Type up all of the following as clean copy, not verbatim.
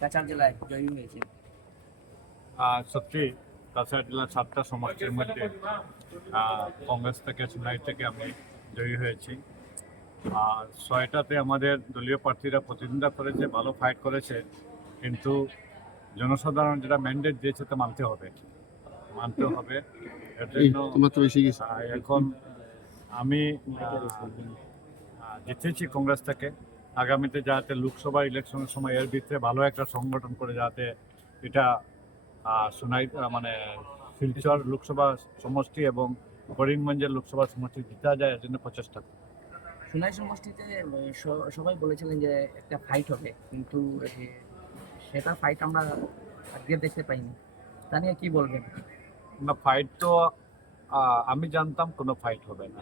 কাছাড় জেলায় জয়ী হয়েছে? সত্যি কাছাড় জেলার 7টা সমষ্টির মধ্যে কংগ্রেস থেকে সোনাই থেকে আমি জয়ী হয়েছি। আর 6টাতে আমাদের দলীয় প্রার্থীরা প্রতিদ্বন্দ্বিতা করেছে, ভালো ফাইট করেছে, কিন্তু জনসাধারণ যেটা ম্যান্ডেট দিয়েছে তা মানতে হবে। এর জন্য এখন আমি জিতেছি কংগ্রেস থেকে। আগামীতে যাতে লোকসভা ইলেকশনের সময় এর ভিতরে ভালো একটা সংগঠন করে যাতে এটা সোনাই মানে শিলচর লোকসভা সমষ্টি এবং করিমগঞ্জের লোকসভা সমষ্টি জিতা যায়, এর জন্য প্রচেষ্টা করি। সোনাই সমষ্টিতে সবাই বলেছিলেন যে একটা ফাইট হবে, কিন্তু সেটা ফাইট আমরা আজকে দেখতে পাইনি। তা নিয়ে কি বলবেন? না, ফাইট তো আমি জানতাম কোনো ফাইট হবে না।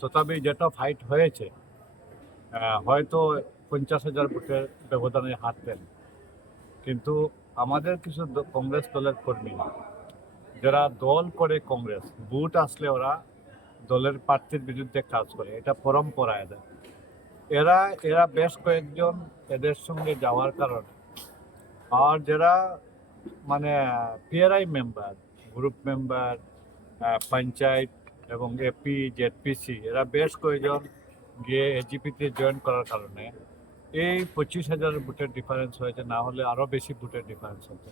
তথাপি যেটা ফাইট হয়েছে, হয়তো 50,000 ভোটের ব্যবধানে হারতেন, কিন্তু আমাদের কিছু কংগ্রেস দলের কর্মী যারা দল করে কংগ্রেস, ভোট আসলে ওরা দলের প্রার্থীর বিরুদ্ধে কাজ করে, এটা পরম্পরা এদের। এরা বেশ কয়েকজন এদের সঙ্গে যাওয়ার কারণে, আর যারা মানে PRI member, group member, panchayat এবং এপি জেডপিসি, এরা বেশ কয়েকজন গিয়ে এজিপিতে জয়েন করার কারণে এই 25,000 ভোটের ডিফারেন্স হয়েছে, না হলে আরও বেশি ভোটের ডিফারেন্স হতো।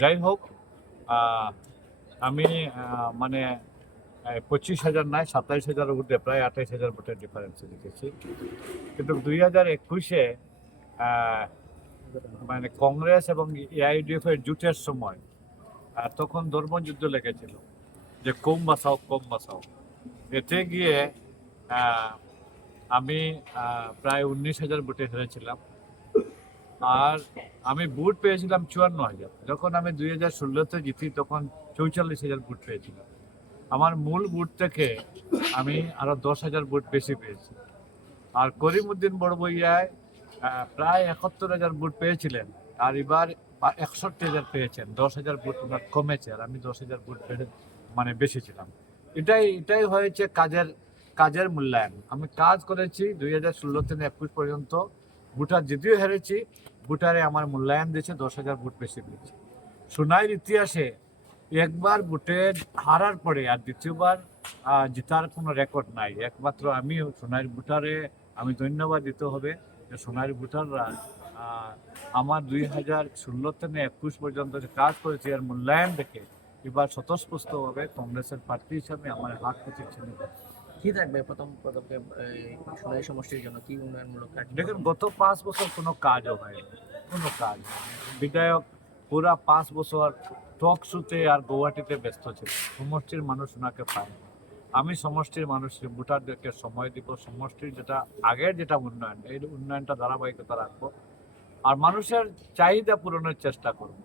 যাই হোক, আমি মানে 25,000 নয়, 27,000 ভোটে প্রায় 28,000 ভোটের ডিফারেন্সে জিতেছি। কিন্তু 2021-এ মানে কংগ্রেস এবং এআইডিএফ এর জোটের সময় তখন ধর্মযুদ্ধ লেগেছিল যে কম বাঁচাও। এতে গিয়ে আমি প্রায় 19,000 ভোটে হেরেছিলাম। আর আমি ভোট পেয়েছিলাম 54,000। যখন আমি 2016-তে জিতি তখন 44,000 ভোট পেয়েছিলাম। আমার মূল ভোট থেকে আমি আরো 10,000 ভোট বেশি পেয়েছি। আর করিমউদ্দিন বড়বইয়ায় প্রায় 71,000 ভোট পেয়েছিলেন, আর এবার 61,000 পেয়েছেন। 10,000 ভোট ওনার কমেছে, আর আমি 10,000 ভোট মানে বেশি ছিলাম। এটাই হয়েছে কাজের মূল্যায়ন। আমি কাজ করেছি 2016 থেকে 21 পর্যন্ত। ভোটার যদিও হেরেছি, ভোটারে আমার মূল্যায়ন দিয়েছে, 10,000 ভোট বেশি পেয়েছি। সোনাইয়ের ইতিহাসে একবার ভোটে হারার পরে আর দ্বিতীয়বার জেতার কোনো রেকর্ড নাই। একমাত্র আমি সোনাইয়ের ভোটারে আমি ধন্যবাদ দিতে হবে যে সোনাইয়ের ভোটাররা আমার 2016 থেকে 21 পর্যন্ত যে কাজ করেছি এর মূল্যায়ন দেখে এবার স্বতঃস্ফূর্তভাবে কংগ্রেসের প্রার্থী হিসাবে আমার হাত প্রতিষ্ঠা নেবে। কি থাকবে প্রথম পদক্ষেপ সোনাই সমষ্টির জন্য? কি উন্নয়নমূলক কাজ? দেখুন, গত 5 বছর কোনো কাজও হয়নি, বিধায়ক পুরা 5 বছর টক শুতে আর গৌহাটিতে ব্যস্ত ছিল, সমষ্টির মানুষ ওনাকে পায়। আমি সমষ্টির মানুষের ভোটারদেরকে সময় দিব, সমষ্টির আগের যেটা উন্নয়ন, এই উন্নয়নটা ধারাবাহিকতা রাখবো, আর মানুষের চাহিদা পূরণের চেষ্টা করব।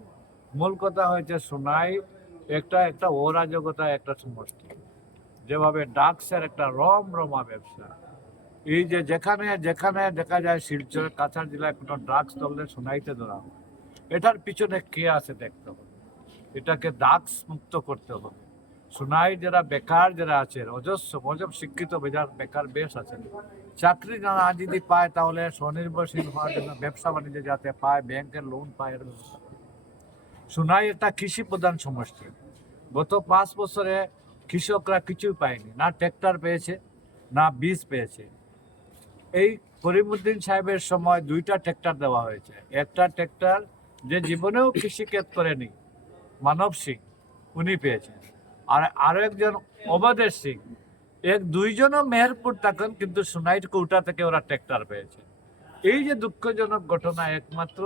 মূল কথা হয়েছে সোনাই একটা অরাজকতা একটা সমষ্টি, যেভাবে ড্রাগসের একটা রমরমা ব্যবসা। এই যে যেখানে দেখা যায় শিলচর কাছাড় জেলায় কোনো ড্রাগস ধরলে সোনাইতে ধরা হয়, এটার পিছনে কে আছে দেখতে হবে। এটাকে ড্রাগস মুক্ত করতে হবে। সোনাই বেকার আছে, অজস্র শিক্ষিত বেকার বেশ আছেন, চাকরি না যদি পায় তাহলে স্বনির্ভরশীল হওয়ার জন্য ব্যবসা বাণিজ্য যাতে পায়, ব্যাংকের লোন পায়, এর ব্যবস্থা। সোনাই একটা কৃষি প্রধান সমষ্টি। গত 5 বছরে কৃষকরা কিছুই পায়নি, না ট্র্যাক্টর পেয়েছে, না বীজ পেয়েছে। এই করিমউদ্দিন সাহেবের সময় 2টা ট্র্যাক্টর দেওয়া হয়েছে। একটা ট্র্যাক্টর যে জীবনেও কৃষিকাজ করেনি, মানব সিং, উনি পেয়েছেন। আর আরো একজন অবাদের সিং, দুইজনও মেহেরপুর থাকেন, কিন্তু সোনাইট কৌটা থেকে ওরা ট্র্যাক্টর পেয়েছে। এই যে দুঃখজনক ঘটনা একমাত্র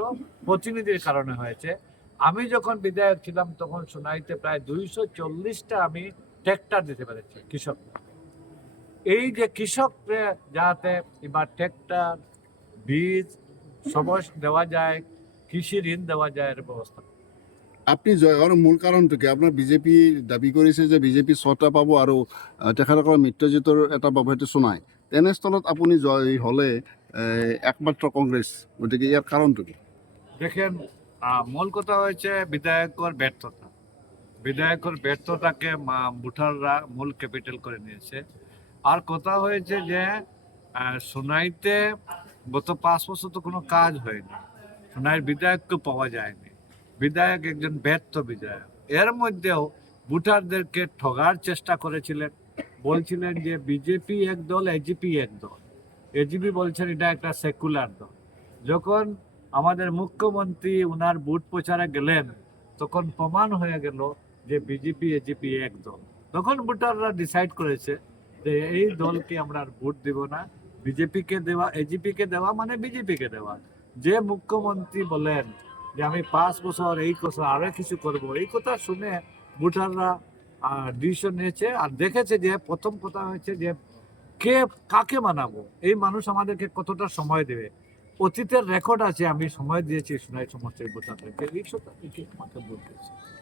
প্রতিনিধির কারণে হয়েছে। আমি যখন বিধায়ক ছিলাম তখন সোনাইতে প্রায় 240টা আমি ট্র্যাক্টর দিতে পেরেছি কৃষক। এই যে কৃষককে যাতে এবার ট্র্যাক্টর, বীজ সবই দেওয়া যায়, কৃষি ঋণ দেওয়া যায়, এর ব্যবস্থা। আপনি জয় হওয়ার মূল কারণটো কি? আপোনাৰ বিজেপি দাবী কৰিছে যে বিজেপি 6টা পাব আৰু তেখেতসকলৰ মিত্ৰজোঁটৰ এটা পাব, সেইটো শুনাই। তেনেস্থলত আপুনি জয় হ'লে একমাত্ৰ কংগ্ৰেছ, গতিকে ইয়াৰ কাৰণটো কি? দেখেন, মূল কথা হয়েছে বিধায়কের ব্যর্থতাকে ভোটাররা মূল ক্যাপিটাল করে নিয়েছে। আর কথা হয়েছে যে সোনাইতে গত 5 বছর তো কোনো কাজ হয়নি, সোনাইয়ের বিধায়ককে পাওয়া যায়নি, বিধায়ক একজন ব্যর্থ বিধায়ক। এর মধ্যেও ভোটারদেরকে ঠগার চেষ্টা করেছিলেন, বলছিলেন যে বিজেপি এক দল, এজিপি এক দল। এজিপি বলছেন এটা একটা সেকুলার দল। যখন আমাদের মুখ্যমন্ত্রী ওনার ভোট প্রচারে গেলেন, তখন প্রমাণ হয়ে গেল যে বিজেপি এজিপি এক দল। তখন ভোটাররা ডিসাইড করেছে যে এই দলকে আমরা আর ভোট দেব না, বিজেপিকে দেওয়া, এজিপিকে দেওয়া মানে বিজেপিকে দেওয়া। যে মুখ্যমন্ত্রী বলেন যে আমি 5 বছর এই কথা আরো কিছু করব, এই কথা শুনে ভোটাররা ডিসিশন নিয়েছে। আর দেখেছে যে প্রথম কথা হয়েছে যে কে কাকে মানাবো, এই মানুষ আমাদেরকে কতটা সময় দেবে। অতীতের রেকর্ড আছে, আমি সময় দিয়েছি সোনাই সমষ্টির ভোটারদেরকে, এই কথা আমাকে বলতেছে।